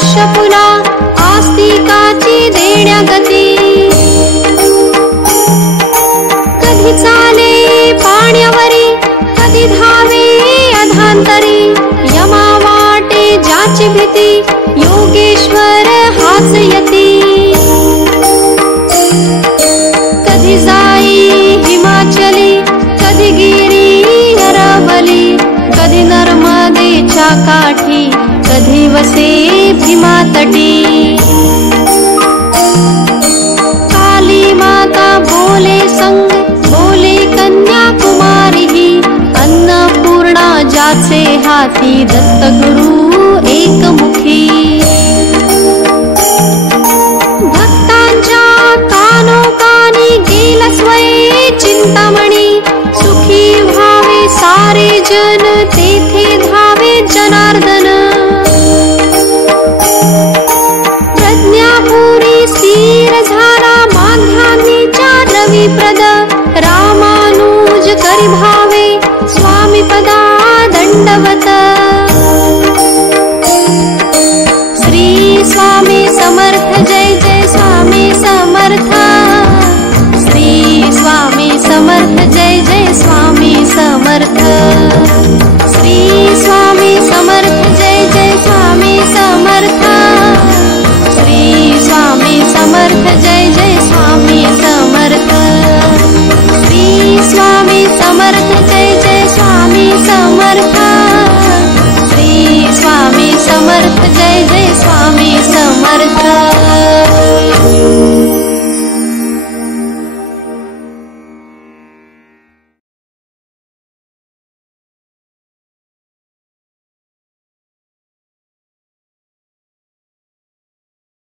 कश्यपुला आस्तिकाची देण्या गती। कधी चाले पाण्यावरी कधी धावे अधांतरी, यमा वाटे ज्याची भीती योगेश्वर हाच यती। कधी जाई हिमाचली कधी गिरी अरवली, कधी नर्मदेच्या काठी कधी वसे भीमातटी। काली माता बोले संग बोले कन्याकुमारी ही, अन्नपूर्णा ज्याचे हाती दत्तगुरु एकमुखी। भक्तांच्या कानोकानी गेला स्वये चिंतामणी, सुखी व्हावे सारे जन तेथे धावे जनार्दन।